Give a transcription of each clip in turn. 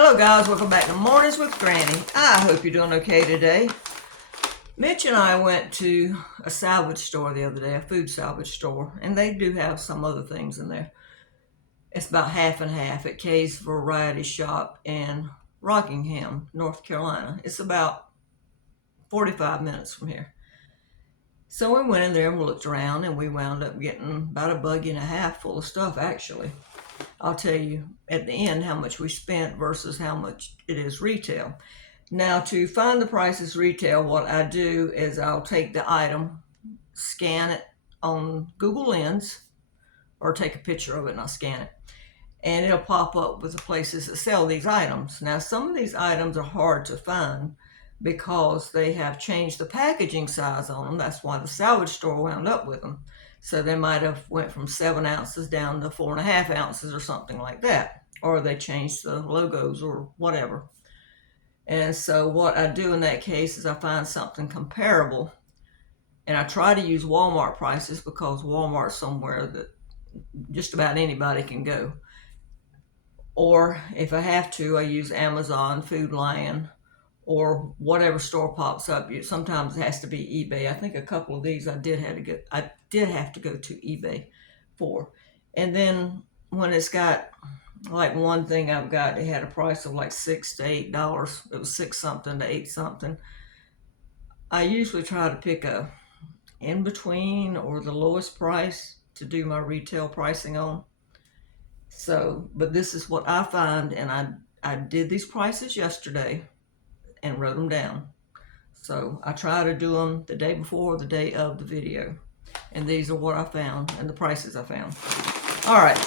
Hello guys, welcome back to Mornings with Granny. I hope you're doing okay today. Mitch and I went to a salvage store the other day, a food salvage store, and they do have some other things in there. It's about half and half at Kay's Variety Shop in Rockingham, North Carolina. It's about 45 minutes from here. So we went in there and we looked around and we wound up getting about a buggy and a half full of stuff actually. I'll tell you at the end how much we spent versus how much it is retail. Now to find the prices retail, what I do is I'll take the item, scan it on Google Lens, or take a picture of it and I'll scan it. And it'll pop up with the places that sell these items. Now some of these items are hard to find because they have changed the packaging size on them. That's why the salvage store wound up with them. So they might have went from 7 ounces down to 4.5 ounces or something like that. Or they changed the logos or whatever. And so what I do in that case is I find something comparable. And I try to use Walmart prices because Walmart's somewhere that just about anybody can go. Or if I have to, I use Amazon, Food Lion, or whatever store pops up. Sometimes it has to be eBay. I think a couple of these I did have to go to eBay for. And then when it's got, like one thing I've got, it had a price of like $6 to $8. It was 6 something to 8 something. I usually try to pick a in between or the lowest price to do my retail pricing on. So, but this is what I find, and I did these prices yesterday and wrote them down. So I try to do them the day before or the day of the video. And these are what I found and the prices I found. All right,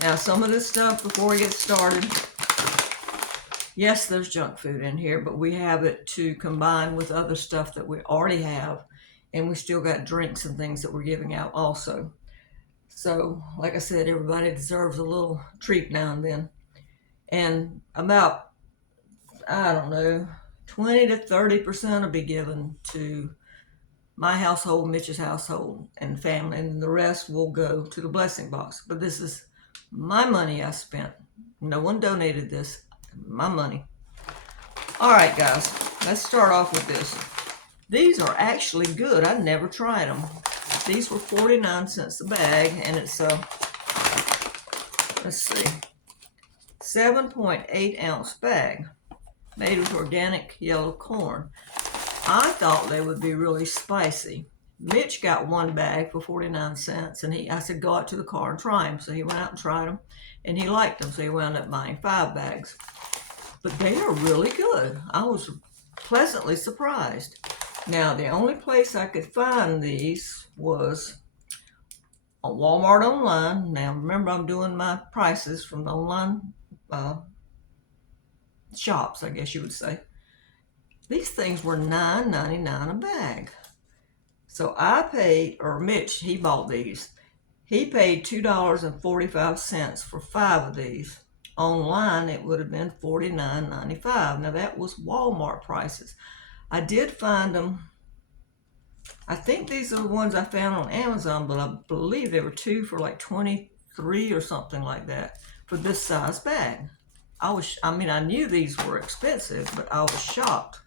now some of this stuff before we get started. Yes, there's junk food in here, but we have it to combine with other stuff that we already have. And we still got drinks and things that we're giving out also. So, like I said, everybody deserves a little treat now and then. And about, I don't know, 20 to 30% will be given to my household, Mitch's household, and family, and the rest will go to the blessing box. But this is my money I spent. No one donated this. My money. All right, guys, let's start off with this. These are actually good. I never tried them. These were 49 cents a bag, and it's let's see, 7.8 ounce bag made with organic yellow corn. I thought they would be really spicy. Mitch got one bag for 49 cents, and I said, go out to the car and try them. So he went out and tried them, and he liked them, so he wound up buying 5 bags. But they are really good. I was pleasantly surprised. Now, the only place I could find these was on Walmart online. Now, remember, I'm doing my prices from the online shops, I guess you would say. These things were $9.99 a bag. So I paid, or Mitch, he bought these. He paid $2.45 for 5 of these. Online, it would have been $49.95. Now, that was Walmart prices. I did find them. I think these are the ones I found on Amazon, but I believe there were 2 for like $23 or something like that for this size bag. I knew these were expensive, but I was shocked.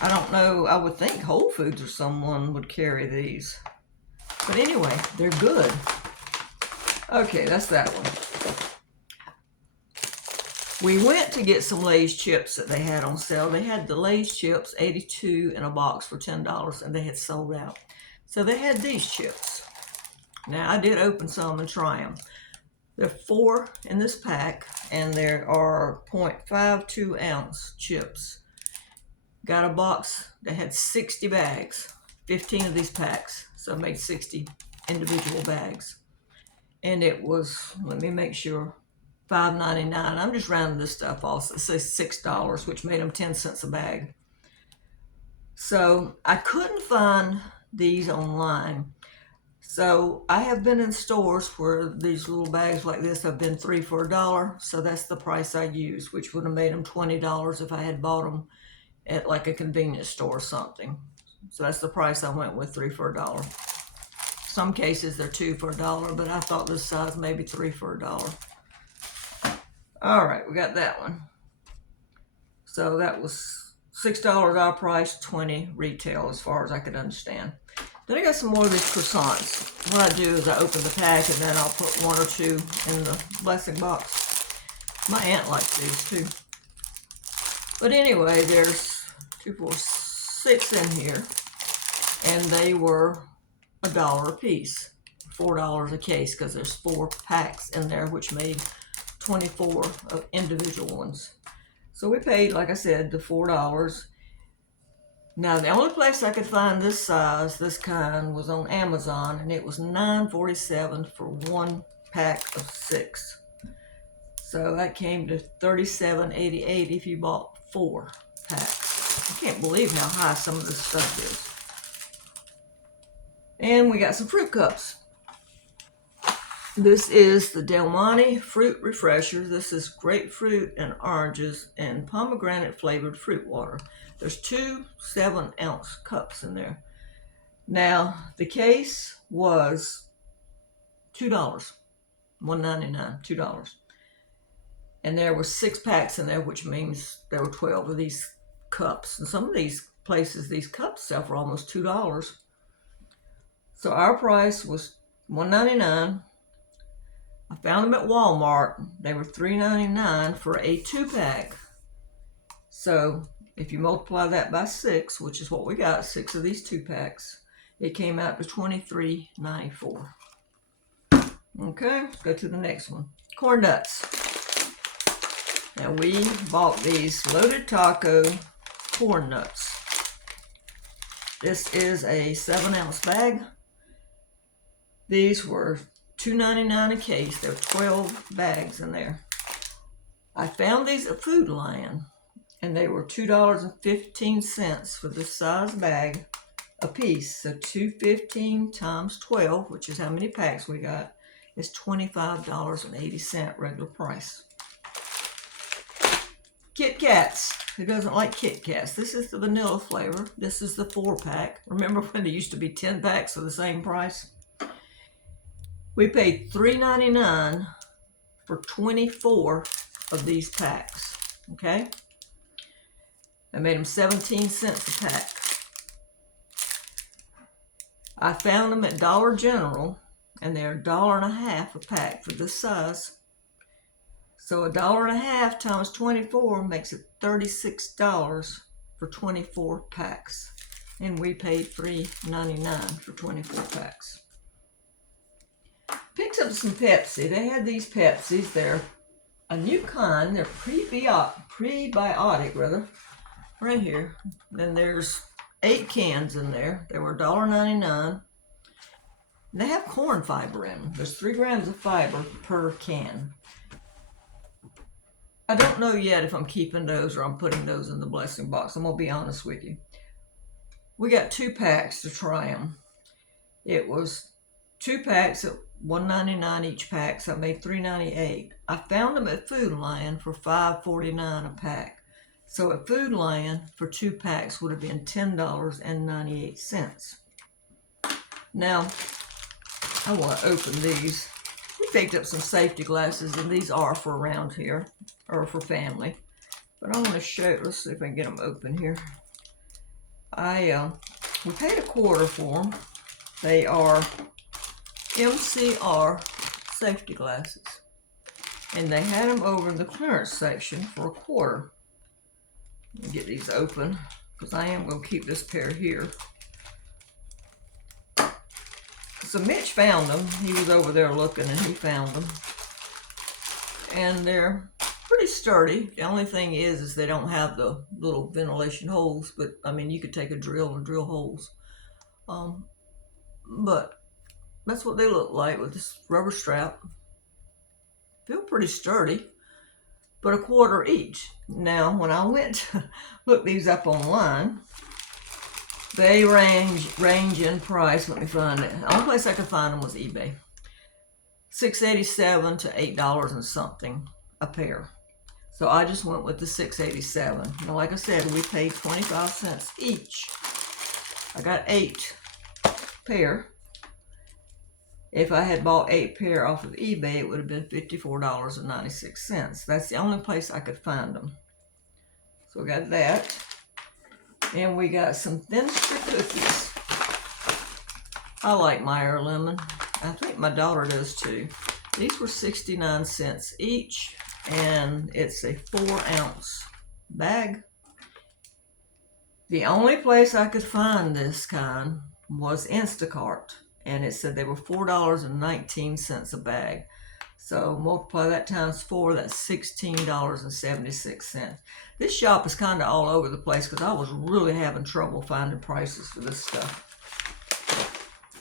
I don't know, I would think Whole Foods or someone would carry these. But anyway, they're good. Okay, that's that one. We went to get some Lay's chips that they had on sale. They had the Lay's chips, 82 in a box for $10, and they had sold out. So they had these chips. Now, I did open some and try them. There are 4 in this pack, and there are 0.52 ounce chips. Got a box that had 60 bags, 15 of these packs, so I made 60 individual bags. And it was, let me make sure, $5.99. I'm just rounding this stuff off. It says $6, which made them 10 cents a bag. So I couldn't find these online. So I have been in stores where these little bags like this have been 3 for $1. So that's the price I used, which would have made them $20 if I had bought them at like a convenience store or something. So that's the price I went with, 3 for $1. Some cases they're 2 for $1, but I thought this size maybe 3 for $1. All right, we got that one. So that was $6 our price, 20 retail as far as I could understand. Then I got some more of these croissants. What I do is I open the pack and then I'll put one or two in the blessing box. My aunt likes these too. But anyway, there's 2, 4, 6 in here, and they were $1 a piece, $4 a case, because there's 4 packs in there, which made 24 individual ones. So we paid, like I said, the $4. Now, the only place I could find this size, this kind, was on Amazon, and it was $9.47 for 1 pack of 6. So that came to $37.88 if you bought 4 packs. I can't believe how high some of this stuff is. And we got some fruit cups. This is the Del Monte Fruit Refresher. This is grapefruit and oranges and pomegranate flavored fruit water. There's 2 7-ounce cups in there. Now, the case was $2, $1.99, $2. And there were 6 packs in there, which means there were 12 of these cups. And some of these places, these cups sell for almost $2. So our price was $1.99. I found them at Walmart. They were $3.99 for a 2-pack. So if you multiply that by 6, which is what we got, 6 of these 2-packs, it came out to $23.94. Okay, let's go to the next one. Corn nuts. Now we bought these loaded taco corn nuts. This is a 7-ounce bag. These were $2.99 a case. There were 12 bags in there. I found these at Food Lion, and they were $2.15 for this size bag a piece. So $2.15 times 12, which is how many packs we got, is $25.80 regular price. Kit Kats. Who doesn't like Kit Kats? This is the vanilla flavor. This is the 4-pack. Remember when there used to be 10 packs for the same price? We paid $3.99 for 24 of these packs. Okay? I made them 17 cents a pack. I found them at Dollar General, and they're $1.50 a pack for this size. So $1.50 times 24 makes it $36 for 24 packs. And we paid $3.99 for 24 packs. Picked up some Pepsi. They had these Pepsis. They're a new kind. They're prebiotic, right here. Then there's 8 cans in there. They were $1.99. They have corn fiber in them. There's 3 grams of fiber per can. I don't know yet if I'm keeping those or I'm putting those in the blessing box. I'm going to be honest with you. We got 2 packs to try them. It was 2 packs at $1.99 each pack, so I made $3.98. I found them at Food Lion for $5.49 a pack. So at Food Lion, for 2 packs would have been $10.98. Now, I want to open these. We picked up some safety glasses, and these are for around here, or for family. But I want to show, let's see if I can get them open here. We paid $0.25 for them. They are MCR safety glasses. And they had them over in the clearance section for $0.25. Let me get these open, because I am going to keep this pair here. So Mitch found them. He was over there looking, and he found them. And they're pretty sturdy. The only thing is they don't have the little ventilation holes, but I mean, you could take a drill and drill holes. But that's what they look like with this rubber strap. Feel pretty sturdy, but $0.25 each. Now, when I went to look these up online, they range in price. Let me find it. The only place I could find them was eBay. $6.87 to $8 and something a pair. So I just went with the $6.87. Now, like I said, we paid 25 cents each. I got 8 pair. If I had bought 8 pair off of eBay, it would have been $54.96. That's the only place I could find them. So we got that. And we got some Thinster cookies. I like Meyer lemon. I think my daughter does too. These were 69 cents each, and it's a 4-ounce bag. The only place I could find this kind was Instacart, and it said they were $4.19 a bag. So multiply that times 4, that's $16.76. This shop is kind of all over the place because I was really having trouble finding prices for this stuff.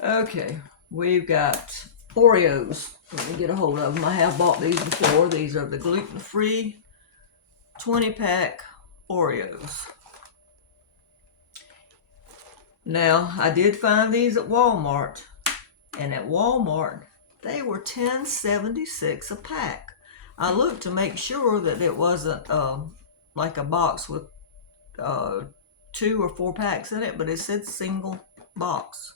Okay, we've got Oreos. Let me get a hold of them. I have bought these before. These are the gluten-free 20-pack Oreos. Now, I did find these at Walmart, and at Walmart, they were $10.76 a pack. I looked to make sure that it wasn't like a box with 2 or 4 packs in it, but it said single box.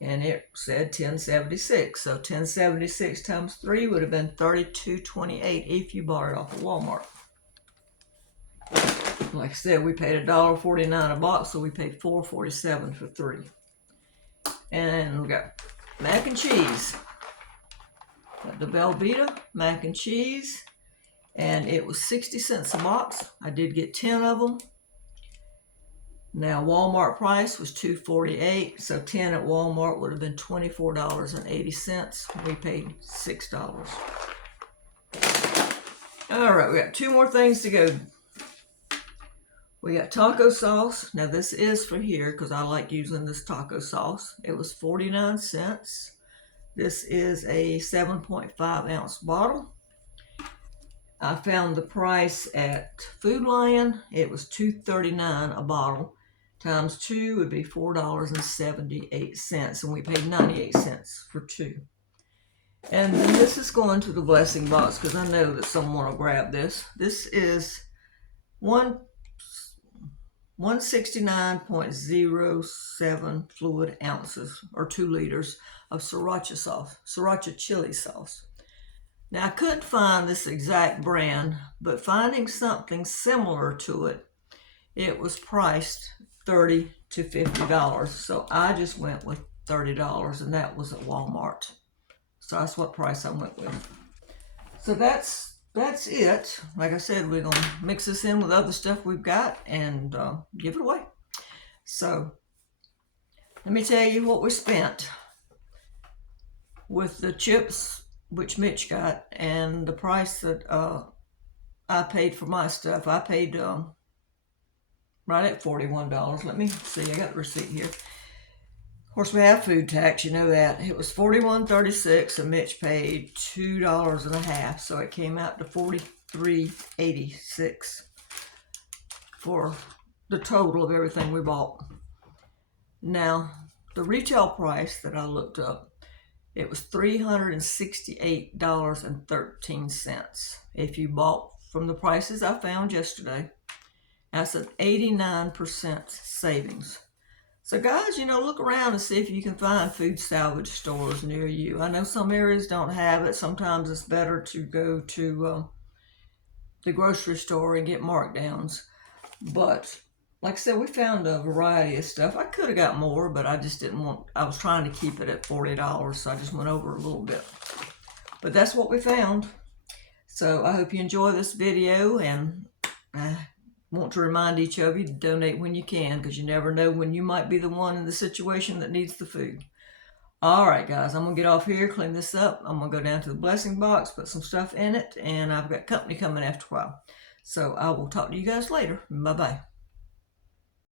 And it said $10.76. So $10.76 times 3 would have been $32.28 if you bought it off of Walmart. Like I said, we paid $1.49 a box, so we paid $4.47 for 3. And we got mac and cheese. Got the Velveeta mac and cheese, and it was 60 cents a box. I did get 10 of them. Now Walmart price was $2.48, so 10 at Walmart would have been $24.80. We paid $6. All right, we got 2 more things to go. We got taco sauce. Now this is for here because I like using this taco sauce. It was 49 cents. This is a 7.5-ounce bottle. I found the price at Food Lion. It was $2.39 a bottle. Times 2 would be $4.78, and we paid 98 cents for 2. And then this is going to the blessing box because I know that someone will grab this. This is 169.07 fluid ounces, or 2 liters of sriracha sauce, sriracha chili sauce. Now I couldn't find this exact brand, but finding something similar to it, it was priced $30 to $50. So I just went with $30, and that was at Walmart. So that's what price I went with. So that's it. Like I said, we're gonna mix this in with other stuff we've got and give it away. So let me tell you what we spent with the chips, which Mitch got, and the price that I paid for my stuff. I paid right at $41. Let me see, I got the receipt here. Of course, we have food tax, you know that. It was $41.36, and Mitch paid $2.50, so it came out to $43.86 for the total of everything we bought. Now, the retail price that I looked up, it was $368.13. If you bought from the prices I found yesterday, that's an 89% savings. So guys, look around and see if you can find food salvage stores near you. I know some areas don't have it. Sometimes it's better to go to the grocery store and get markdowns. But like I said, we found a variety of stuff. I could have got more, but I just didn't want, I was trying to keep it at $40, so I just went over a little bit. But that's what we found. So I hope you enjoy this video, and want to remind each of you to donate when you can, because you never know when you might be the one in the situation that needs the food. All right, guys, I'm going to get off here, clean this up. I'm going to go down to the blessing box, put some stuff in it, and I've got company coming after a while. So I will talk to you guys later. Bye-bye.